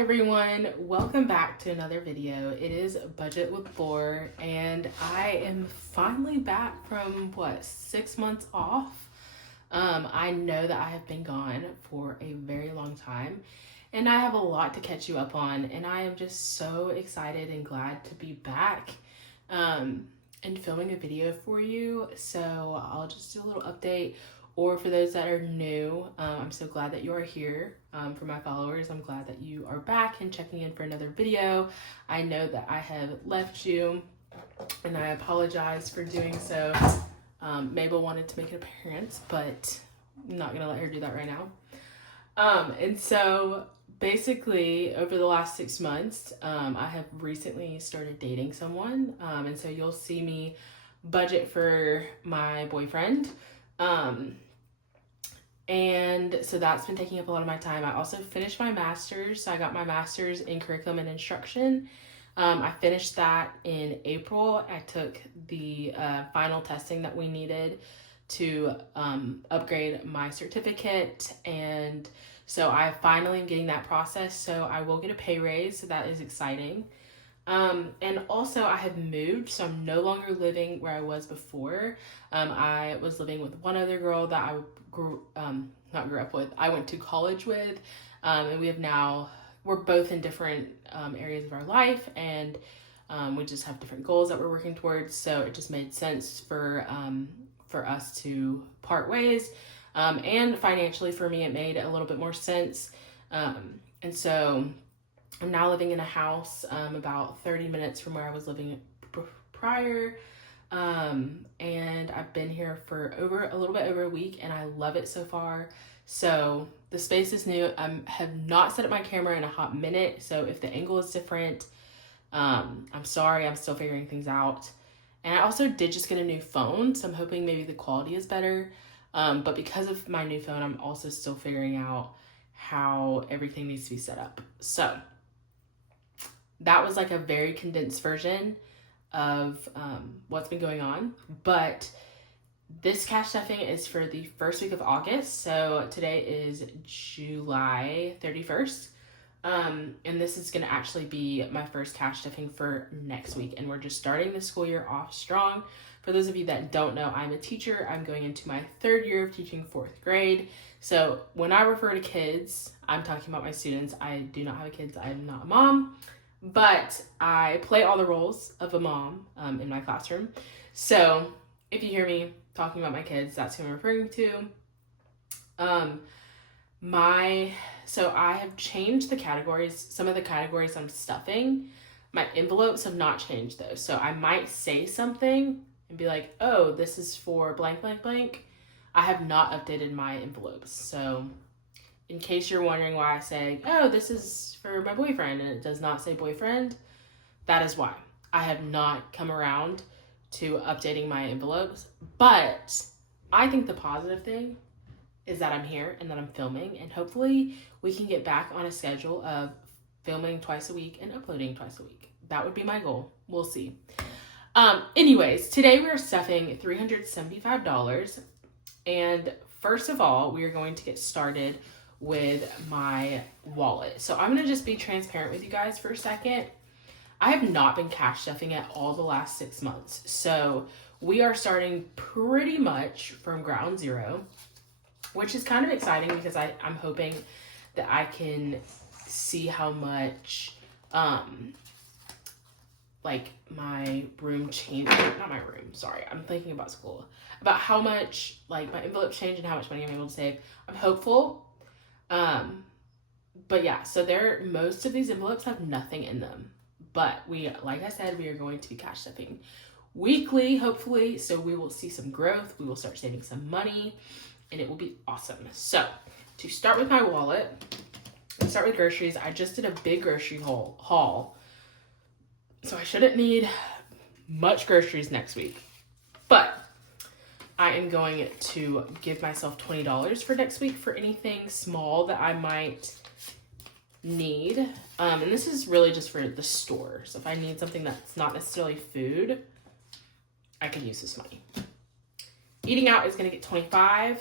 Hi everyone, welcome back to another video. It is Budget with Lore and I am finally back from 6 months off. I know that I have been gone for a very long time and I have a lot to catch you up on, and I am just so excited and glad to be back and filming a video for you. So I'll just do a little update. Or for those that are new, I'm so glad that you are here. For my followers, I'm glad that you are back and checking in for another video. I know that I have left you and I apologize for doing so. Mabel wanted to make an appearance, but I'm not gonna let her do that right now. And so basically over the last 6 months, I have recently started dating someone. And so you'll see me budget for my boyfriend. And so that's been taking up a lot of my time. I also finished my master's. So I got my master's in curriculum and instruction. I finished that in April. I took the final testing that we needed to upgrade my certificate. And so I finally am getting that process. So I will get a pay raise. So that is exciting. And also I have moved, so I'm no longer living where I was before. I was living with one other girl that I I went to college with, and we're both in different areas of our life, and we just have different goals that we're working towards. So it just made sense for us to part ways, and financially for me, it made a little bit more sense. And so I'm now living in a house about 30 minutes from where I was living prior. And I've been here for a little bit over a week, and I love it so far. So the space is new. I have not set up my camera in a hot minute, so if the angle is different, I'm sorry, I'm still figuring things out. And I also did just get a new phone, so I'm hoping maybe the quality is better. But because of my new phone, I'm also still figuring out how everything needs to be set up. So that was like a very condensed version of what's been going on. But this cash stuffing is for the first week of August. So today is July 31st. And this is going to actually be my first cash stuffing for next week. And we're just starting the school year off strong. For those of you that don't know, I'm a teacher. I'm going into my 3rd year of teaching 4th grade. So when I refer to kids, I'm talking about my students. I do not have kids. I'm not a mom. But I play all the roles of a mom in my classroom. So if you hear me talking about my kids, that's who I'm referring to. So I have changed the categories. Some of the categories I'm stuffing. My envelopes have not changed though. So I might say something and be like, oh, this is for blank, blank, blank. I have not updated my envelopes. So in case you're wondering why I say, oh, this is for my boyfriend, and it does not say boyfriend, that is why. I have not come around to updating my envelopes, but I think the positive thing is that I'm here and that I'm filming, and hopefully we can get back on a schedule of filming twice a week and uploading twice a week. That would be my goal. We'll see. Anyways, today we're stuffing $375, and first of all, we are going to get started with my wallet. So I'm gonna just be transparent with you guys for a second. I have not been cash stuffing at all the last 6 months. So we are starting pretty much from ground zero, which is kind of exciting because I'm hoping that I can see how much like my room changed. Not my room, sorry. I'm thinking about school. About how much like my envelope changed and how much money I'm able to save. I'm hopeful. But yeah, so most of these envelopes have nothing in them, but like I said, we are going to be cash stuffing weekly, hopefully. So we will see some growth. We will start saving some money and it will be awesome. So to start with my wallet, let's start with groceries. I just did a big grocery haul. So I shouldn't need much groceries next week, but I am going to give myself $20 for next week for anything small that I might need. And this is really just for the store. So if I need something that's not necessarily food, I can use this money. Eating out is going to get $25.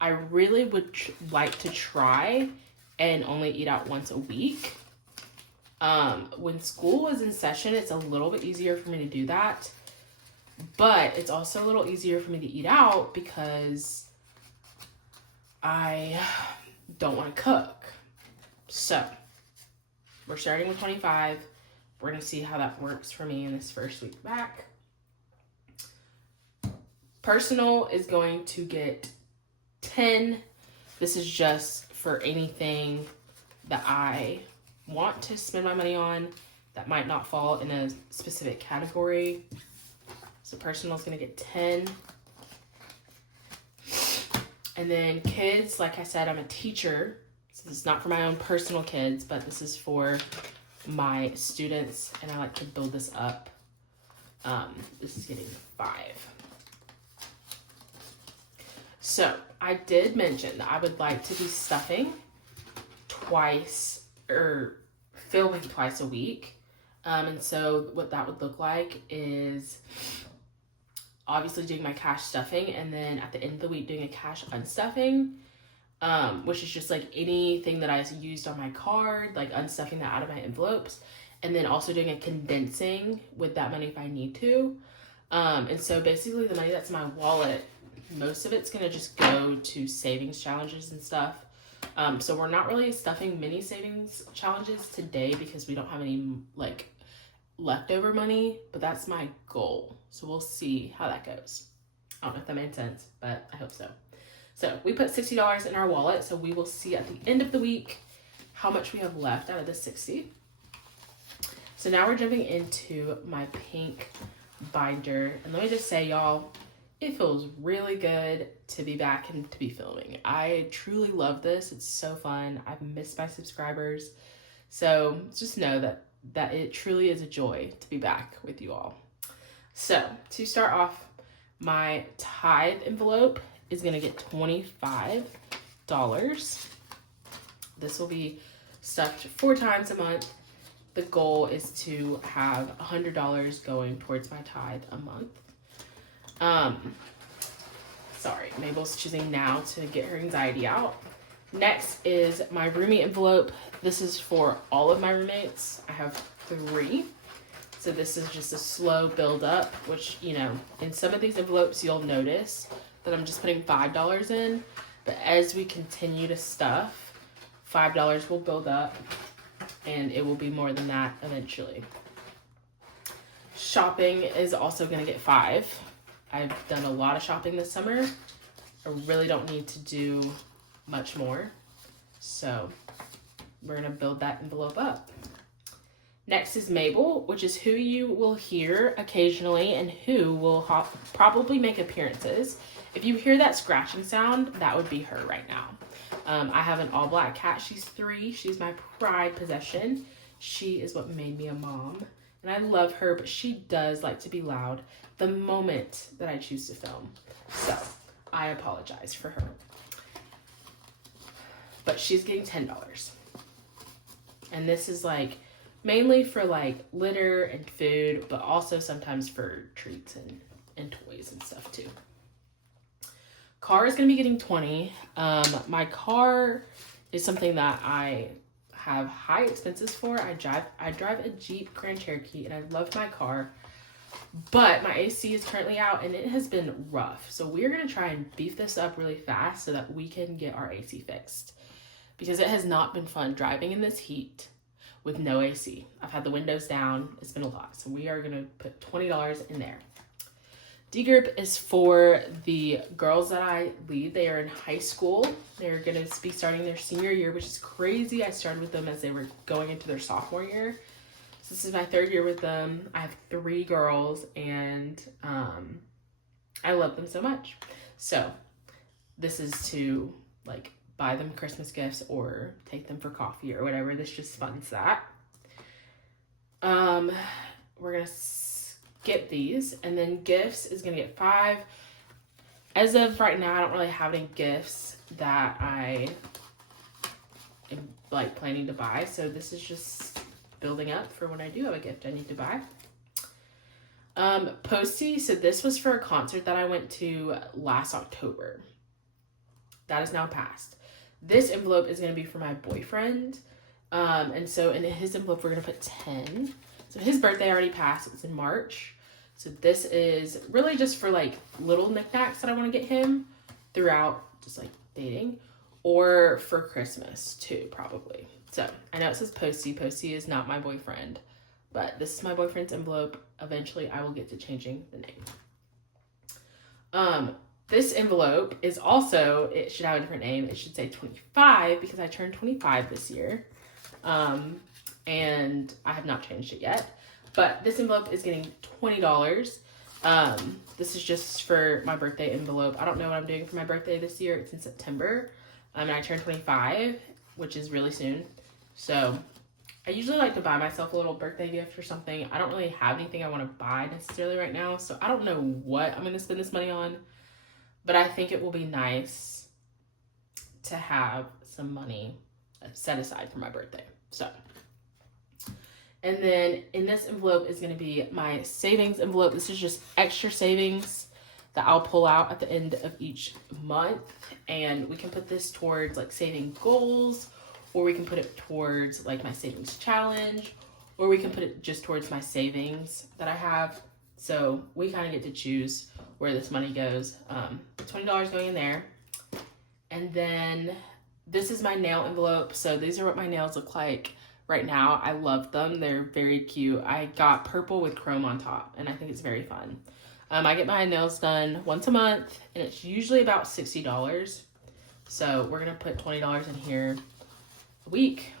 I really would like to try and only eat out once a week. When school is in session, it's a little bit easier for me to do that. But it's also a little easier for me to eat out because I don't want to cook. So we're starting with 25. We're going to see how that works for me in this first week back. Personal is going to get 10. This is just for anything that I want to spend my money on that might not fall in a specific category. So personal is going to get 10. And then kids, like I said, I'm a teacher. So this is not for my own personal kids, but this is for my students, and I like to build this up. This is getting 5. So I did mention that I would like to be stuffing twice or filming twice a week. And so what that would look like is obviously doing my cash stuffing, and then at the end of the week doing a cash unstuffing, which is just like anything that I used on my card, like unstuffing that out of my envelopes, and then also doing a condensing with that money if I need to. And so basically the money that's in my wallet, most of it's going to just go to savings challenges and stuff. So we're not really stuffing mini savings challenges today because we don't have any like leftover money, but that's my goal. So we'll see how that goes. I don't know if that made sense, but I hope so. So we put $60 in our wallet. So we will see at the end of the week how much we have left out of the 60. So now we're jumping into my pink binder. And let me just say, y'all, it feels really good to be back and to be filming. I truly love this. It's so fun. I've missed my subscribers. So just know that it truly is a joy to be back with you all. So to start off, my tithe envelope is going to get $25. This will be stuffed 4 times a month. The goal is to have $100 going towards my tithe a month. Sorry, Mabel's choosing now to get her anxiety out. Next is my roomie envelope. This is for all of my roommates. I have 3. So this is just a slow build up, which, you know, in some of these envelopes, you'll notice that I'm just putting $5 in. But as we continue to stuff, $5 will build up and it will be more than that eventually. Shopping is also going to get 5. I've done a lot of shopping this summer. I really don't need to do much more. So we're going to build that envelope up. Next is Mabel, which is who you will hear occasionally and who will probably make appearances. If you hear that scratching sound, that would be her right now. I have an all black cat. She's 3. She's my pride possession. She is what made me a mom. And I love her, but she does like to be loud the moment that I choose to film. So I apologize for her. But she's getting $10. And this is like mainly for like litter and food, but also sometimes for treats and toys and stuff too. Car is going to be getting 20. My car is something that I have high expenses for. I drive a Jeep Grand Cherokee and I love my car, but my AC is currently out and it has been rough. So we're going to try and beef this up really fast so that we can get our AC fixed, because it has not been fun driving in this heat with no AC. I've had the windows down. It's been a lot. So we are going to put $20 in there. D group is for the girls that I lead. They are in high school. They're going to be starting their senior year, which is crazy. I started with them as they were going into their sophomore year. So this is my 3rd year with them. I have 3 girls and I love them so much. So this is to like buy them Christmas gifts or take them for coffee or whatever. This just funds that. We're going to skip these, and then gifts is going to get 5. As of right now, I don't really have any gifts that I am like planning to buy, so this is just building up for when I do have a gift I need to buy. Posty, so this was for a concert that I went to last October. That is now passed. This envelope is going to be for my boyfriend. And so in his envelope, we're going to put 10. So his birthday already passed. It's in March. So this is really just for like little knickknacks that I want to get him throughout just like dating, or for Christmas too, probably. So I know it says Posty. Posty is not my boyfriend, but this is my boyfriend's envelope. Eventually I will get to changing the name. This envelope is also, it should have a different name. It should say 25 because I turned 25 this year. And I have not changed it yet, but this envelope is getting $20. This is just for my birthday envelope. I don't know what I'm doing for my birthday this year. It's in September. And I turned 25, which is really soon. So I usually like to buy myself a little birthday gift or something. I don't really have anything I want to buy necessarily right now. So I don't know what I'm going to spend this money on, but I think it will be nice to have some money set aside for my birthday. So, and then in this envelope is going to be my savings envelope. This is just extra savings that I'll pull out at the end of each month. And we can put this towards like saving goals, or we can put it towards like my savings challenge, or we can put it just towards my savings that I have. So we kind of get to choose where this money goes. $20 going in there. And then this is my nail envelope. So these are what my nails look like right now. I love them. They're very cute. I got purple with chrome on top, and I think it's very fun. I get my nails done once a month, and it's usually about $60. So we're going to put $20 in here a week,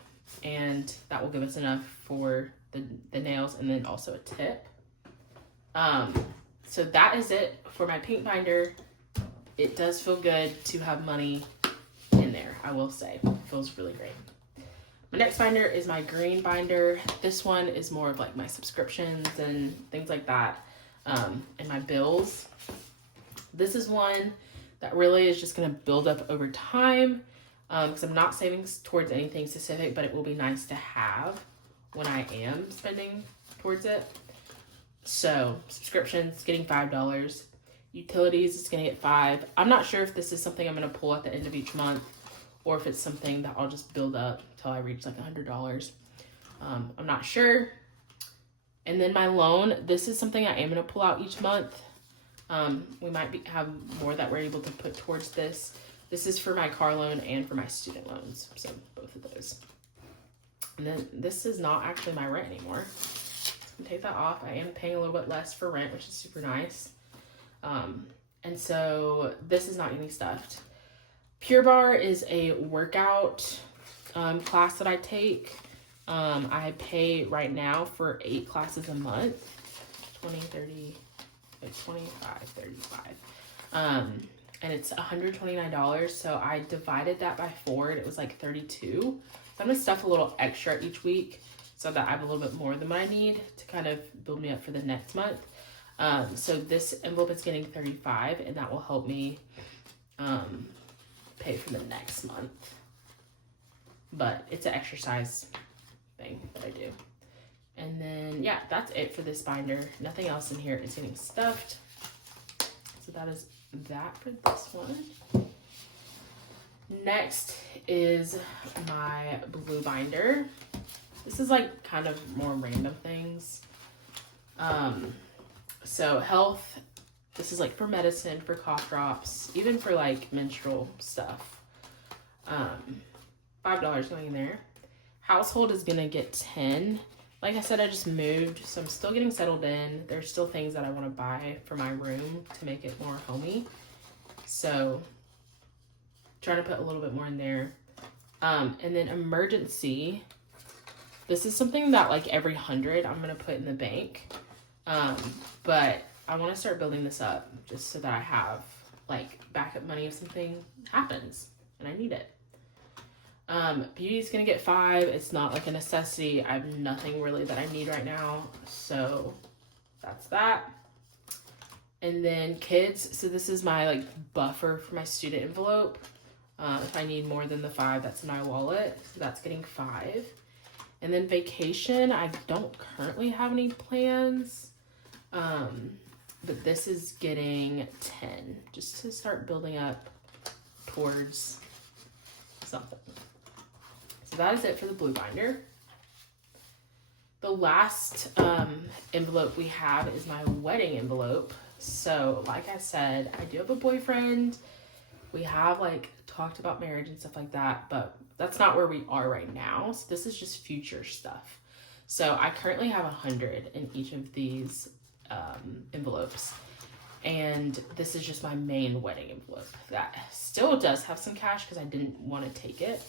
and that will give us enough for the nails and then also a tip. So that is it for my pink binder. It does feel good to have money in there, I will say. It feels really great. My next binder is my green binder. This one is more of like my subscriptions and things like that, and my bills. This is one that really is just going to build up over time, because I'm not saving towards anything specific, but it will be nice to have when I am spending towards it. So subscriptions, getting $5. Utilities is going to get $5. I'm not sure if this is something I'm going to pull at the end of each month, or if it's something that I'll just build up until I reach like $100. I'm not sure. And then my loan, this is something I am going to pull out each month. We might have more that we're able to put towards this. This is for my car loan and for my student loans. So both of those. And then this is not actually my rent anymore. So take that off. I am paying a little bit less for rent, which is super nice. And so this is not getting stuffed. Pure Barre is a workout class that I take. I pay right now for 8 classes a month, 20, 30, 25, 35. And it's $129. So I divided that by 4 and it was like 32. So I'm gonna stuff a little extra each week so that I have a little bit more than what I need to kind of build me up for the next month. So this envelope is getting 35, and that will help me pay for the next month. But it's an exercise thing that I do. And then, yeah, that's it for this binder. Nothing else in here is getting stuffed. So that is that for this one. Next is my blue binder. This is like kind of more random things. So health, this is like for medicine, for cough drops, even for like menstrual stuff. $5 going in there. Household is gonna get 10. Like I said, I just moved, so I'm still getting settled in. There's still things that I want to buy for my room to make it more homey. So trying to put a little bit more in there. And then emergency. This is something that like every 100 I'm gonna put in the bank. But I want to start building this up just so that I have like backup money if something happens and I need it. Beauty is going to get 5. It's not like a necessity. I have nothing really that I need right now. So that's that. And then kids. So this is my like buffer for my student envelope. If I need more than the 5, that's in my wallet. So that's getting 5. And then vacation. I don't currently have any plans. But this is getting 10 just to start building up towards something. So that is it for the blue binder. The last envelope we have is my wedding envelope. So like I said, I do have a boyfriend. We have like talked about marriage and stuff like that, but that's not where we are right now. So this is just future stuff. So I currently have 100 in each of these envelopes. And this is just my main wedding envelope that still does have some cash because I didn't want to take it.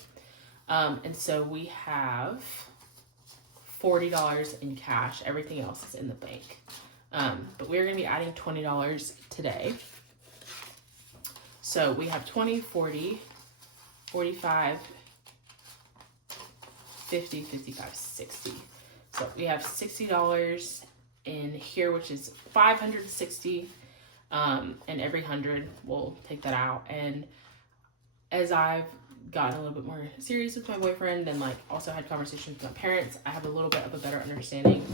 And so we have $40 in cash. Everything else is in the bank. But we're going to be adding $20 today. So we have 20, 40, 45, 50, 55, 60. So we have $60 in here, which is 560. And every 100 we'll take that out. And as I've gotten a little bit more serious with my boyfriend and like also had conversations with my parents, I have a little bit of a better understanding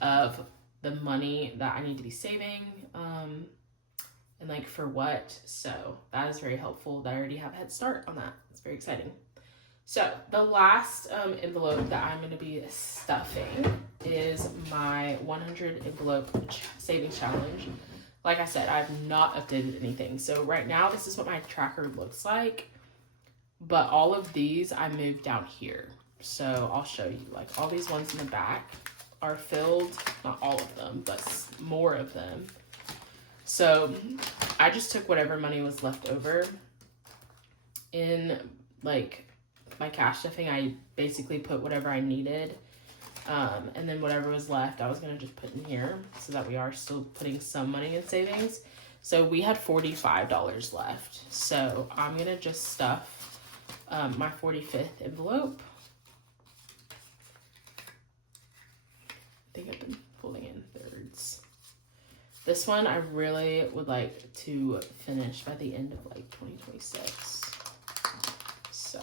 of the money that I need to be saving and like for what. So that is very helpful that I already have a head start on that. It's very exciting. So the last envelope that I'm going to be stuffing is my 100 envelope savings challenge. Like I said, I've not updated anything. So right now this is what my tracker looks like. But all of these I moved down here. So I'll show you, like all these ones in the back are filled, not all of them, but more of them. So I just took whatever money was left over in like my cash stuffing. I basically put whatever I needed. And then whatever was left, I was going to just put in here so that we are still putting some money in savings. So we had $45 left. So I'm going to just stuff my 45th envelope. I think I've been folding in thirds. This one I really would like to finish by the end of like 2026. So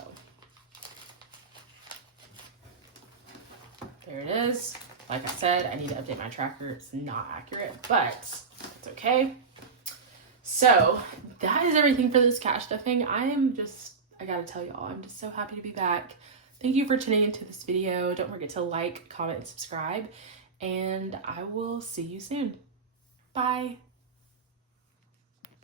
there it is. Like I said, I need to update my tracker. It's not accurate, but it's okay. So that is everything for this cash stuffing. I gotta tell y'all, I'm just so happy to be back. Thank you for tuning into this video. Don't forget to like, comment, and subscribe, and I will see you soon. Bye.